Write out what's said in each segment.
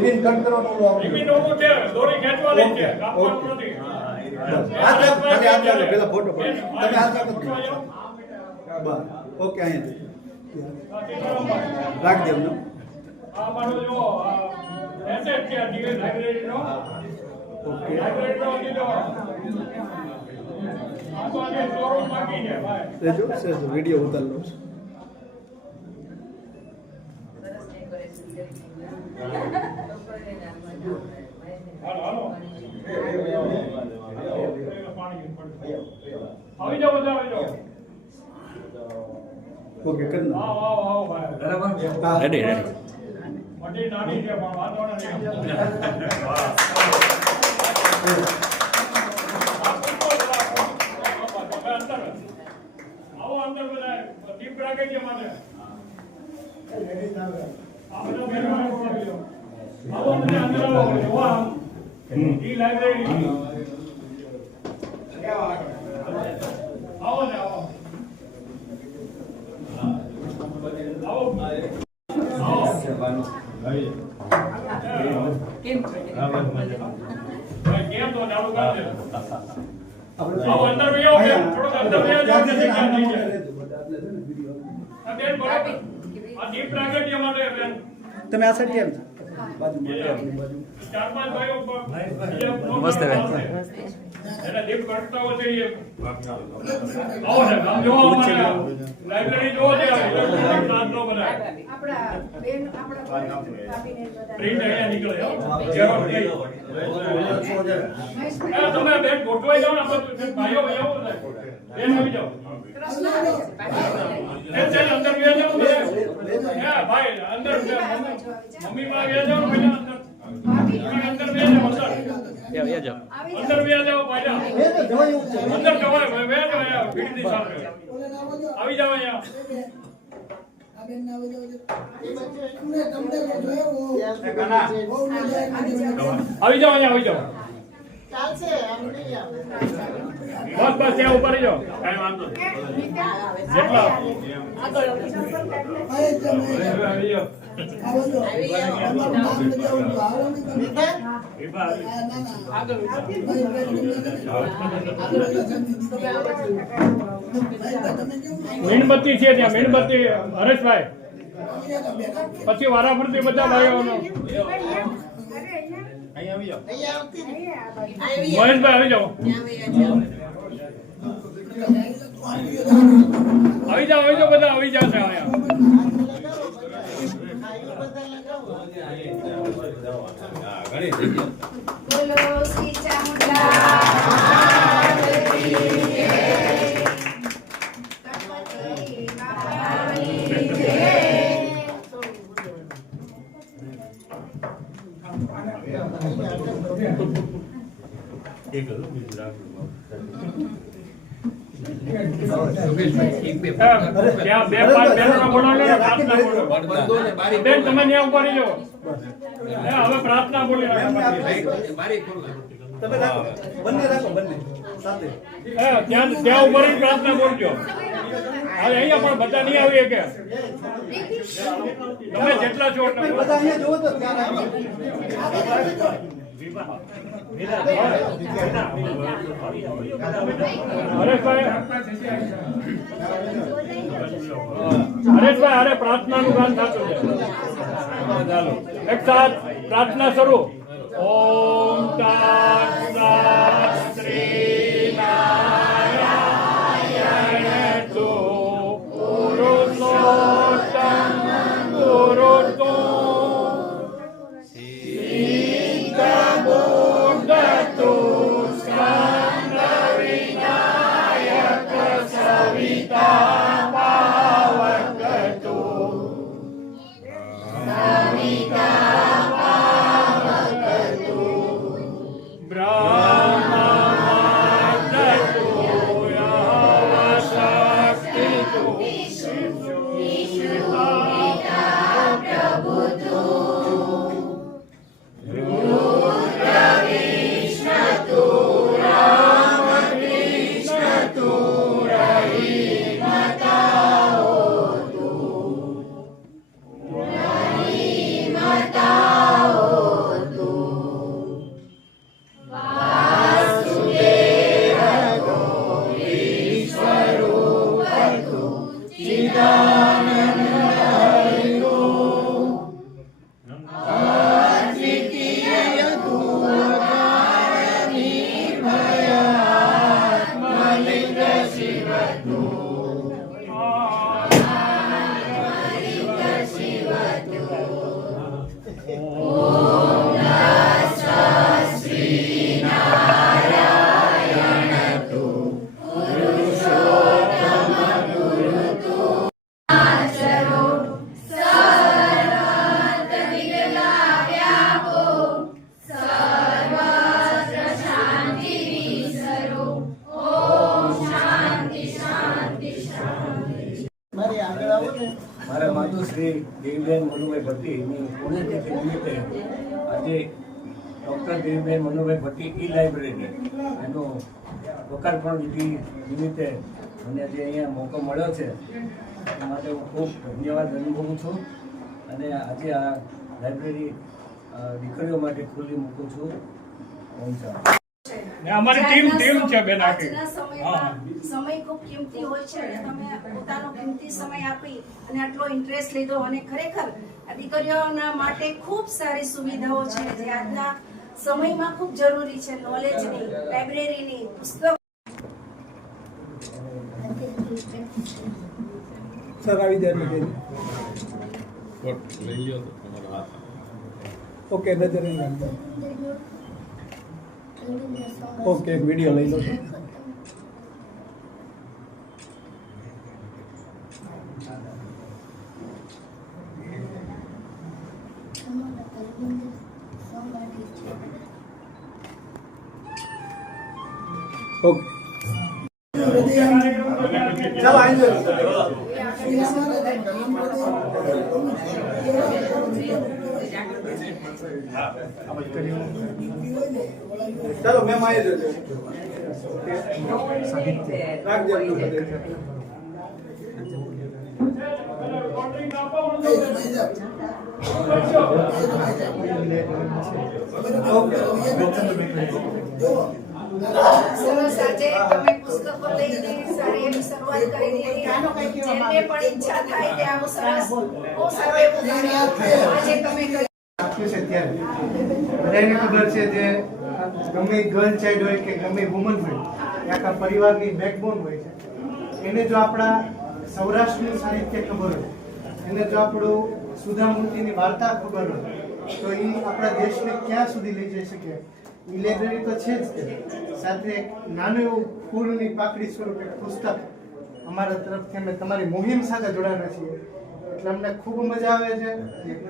Ribbon cut કરવાનું ઓલું આપણે રિબિન ઓલું છે, દોરી ખેંચવાની છે, કાપવાનું નથી. પેલા ફોટો તમે હાથ રાખો બસ ઓકે અહીંયા રાખ દેવ નો આ મારો જો એસેટ છે ડીએલ લાઇબ્રેરીનો. ઓકે લાઇબ્રેરીનો દીધો. આ તો આજે શોરૂમ બાકી છે ભાઈ. લેજો સેજો વિડિયો ઉતાર લો હાલો હાલો આવી જાઓ બધા આવી જાઓ. ઓકે કરના આવો આવો આવો ભાઈ. બરાબર રેડી રેડી મોટી નાની છે પણ વાંધો નથી. આવો અંદર બધા દીપ રાખે છે માટે. આ બધા મહેરબાન કરો. આવો બધા અંદર આવો જોવા ઈ લાઇબ્રેરી આવો ને આવો આવો કેમ તો ચાલુ કરી દે. આવો અંદર ભી આવો કેમ થોડો અંદર ભી આવો કે જગ્યા નહીં છે. આ બેન બરાબર આ દીપ પ્રાગટ્ય માટે બેન તમે આ સાઈડ કેમ બાજુ ચાર પાંચ ભાઈઓ મસ્ત બેન એને દીપ કરતા હોય છે. આવો ને આમ જોવો લાઇબ્રેરી જોવો છે ક્લાસ નો બધા આપણા બેન આપણા ભાભીને બધા પ્રિન્ટ અહીંયા નીકળે જેરો તમે બેન ગોઠવાઈ જાઓ ને આપણે ભાઈઓ ભાઈઓ બધા બેન આવી જાઓ. કૃષ્ણ આવે છે બેન ચાલ અંદર ગયા જાઓ બધા. હે ભાઈ અંદર મમ્મી માં ગયા જાઓ પહેલા અંદર અંદર ગયા જાઓ અંદર એ જાઓ અંદર ગયા જાઓ પહેલા અંદર જવાય બે જાઓ ભીડની સાથે આવી જાઓ અહીંયા. આવી જાઓ અહીંયા આવી જાઓ. બસ બસ ત્યાં ઉપર રહી જાઓ કાંઈ વાંધો નહીં. જેટલા આવી જાઓ. મીણબત્તી છે ત્યાં મીણબત્તી હરેશભાઈ પછી વારાફરતી બધા ભાઈઓનો મહેશભાઈ આવી જાઓ. આવી જાઓ બધા આવી જશે બોલો શ્રી ચામુંડા ગણપતિ બાપાની જય. ત્યાં બે પાંચ બહેનોને બોલાવો ને પ્રાર્થના બોલો. બેન તમે ત્યાં ઉભા રહી જાઓ. હવે પ્રાર્થના બોલી તમે રાખો બંને સાથે ત્યાં ઉભા રહી પ્રાર્થના બોલજો. હવે અહીંયા પણ બધા નહીં આવી કે તમે જેટલા છો એટલા બધા અહીંયા જોવો તો ત્યાં રાખો હરેશભાઈ અરે પ્રાર્થનાનું ગાન થતું છે. ચાલો એક સાથ પ્રાર્થના શરૂ. ઓમ શ્રી નારાયણ તો પુરુષોત્તમ ગુરુતો Brahma દેવીબેન મનુભાઈ ભટ્ટીની પુણ્યતિથિ નિમિત્તે આજે ડૉક્ટર દેવીબેન મનુભાઈ ભટ્ટી ઈ લાઇબ્રેરી એનું લોકાર્પણ વિધિ નિમિત્તે મને જે અહીંયા મોકો મળ્યો છે એ માટે હું ખૂબ ધન્યવાદ અનુભવું છું અને આજે આ લાઇબ્રેરી દીકરીઓ માટે ખુલ્લી મૂકું છું. ઓમ શાંતિ. ને અમારી ટીમ છે બેન આખી. આજના સમયમાં સમય ખૂબ કિંમતી હોય છે અને તમે પોતાનો કિંમતી સમય આપી અને આટલો ઇન્ટરેસ્ટ લીધો અને ખરેખર આ દીકરીઓના માટે ખૂબ સારી સુવિધાઓ છે જે આજના સમયમાં ખૂબ જરૂરી છે. નોલેજની, લાઇબ્રેરીની, પુસ્તક. સર આવી જાય ઓકે નજર ઓકે એક વિડીયો લઈ લો છો. ઓકે ચાલો આવી જાઓ. ચાલો મેમ આવી જજો. રાખજો. સરસ, આજે તમે પુસ્તકો લઈને સારી એવી શરૂઆત કરી દીધી. જેમને પણ ઈચ્છા થાય કે આવું સરસ બહુ સારું એવું કાર્ય આજે તમે કરી. આપ્યું છે ત્યારે બધાને ખબર છે જે ગમે ગર્લ ચાઇલ્ડ હોય કે ગમે વુમન હોય એ આખા પરિવારની બેકબોન હોય છે. એને જો આપણા સૌરાષ્ટ્રનું સાહિત્ય ખબર હોય, એને જો આપણું સુધામૂર્તિની વાર્તા ખબર હોય તો એ આપણા દેશને ક્યાં સુધી લઈ જઈ શકે. એ લાઇબ્રેરી તો છે જ તે સાથે એક નાનું એવું ફૂલની પાકડી સ્વરૂપે પુસ્તક અમારા તરફથી અમે તમારી મુહિમ સાથે જોડાના છીએ. એટલે અમને ખૂબ મજા આવે છે.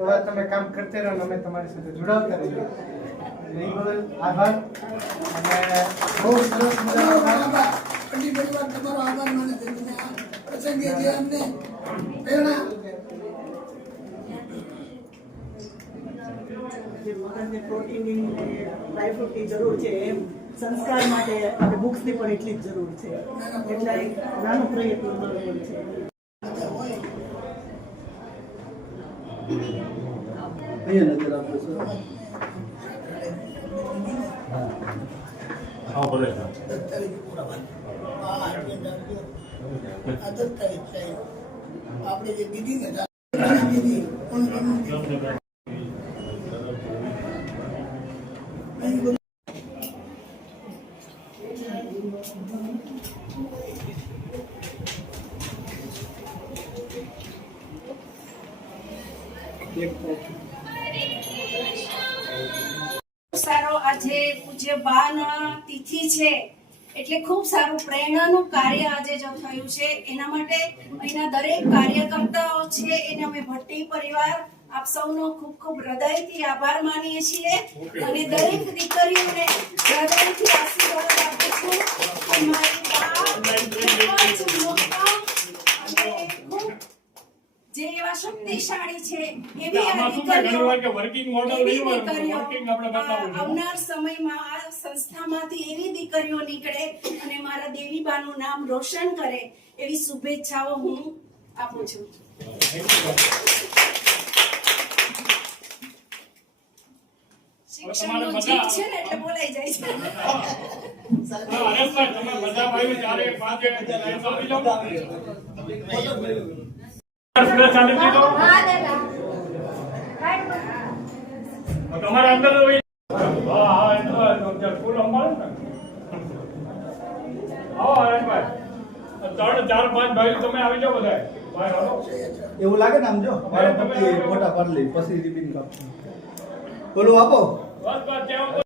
હવે તમે કામ કરતે રહો, અમે તમારી સાથે જોડાવતા રહીએ. એ બદલ આભાર. અને બહુ સરસ મજાનો પરિવાર તમારો આભાર માને છે. પ્રસંગે જે અમને પ્રેરણા પોતાને પ્રોટીનની ડ્રાયફ્રૂટની જરૂર છે એમ સંસ્કાર માટે આપણે બુક્સની પણ એટલી જ જરૂર છે. એટલે એક નાનો પ્રયત્ન મારો એમ છે. અહીંયા નજર આપો સર. હા ભલે. આપણે જે દીદી ને દીદી સારો આજે પૂજ્ય બાના તિથિ છે એટલે ખૂબ સારું પ્રેરણાનું કાર્ય આજે જો થયું છે. એના માટે અહીંના દરેક કાર્યકર્તાઓ છે એને અમે ભટ્ટી પરિવાર આપ સૌનો ખૂબ ખૂબ હૃદયથી આભાર માનીએ છીએ અને દરેક દીકરીઓને હૃદયથી આશીર્વાદ આપું છું કે મારી બા ખૂબ જ મોટા અને ખૂબ જે એવા શક્તિશાળી છે એવી આ દીકરીઓ આવનાર સમયમાં આ સંસ્થામાંથી એવી દીકરીઓ નીકળે અને મારા દેવીબાનું નામ રોશન કરે એવી શુભેચ્છાઓ હું આપું છું. શિક્ષણનું જીવ છે ને એટલે બોલાઈ જાય છે. તમારા અંદર ફૂલ અંબાડે ને. આવો હરેશભાઈ, 3, 4, 5 ભાઈ તમે આવી જાઓ બધા. એવું લાગે ને આમ જો મારા પતિ ફોટા પાડી લઈ પછી રિબિન કાપ બોલું આપો. બસ બસ ત્યાં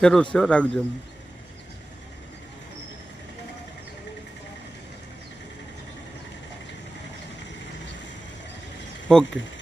જરૂર છે રાખજો. ઓકે.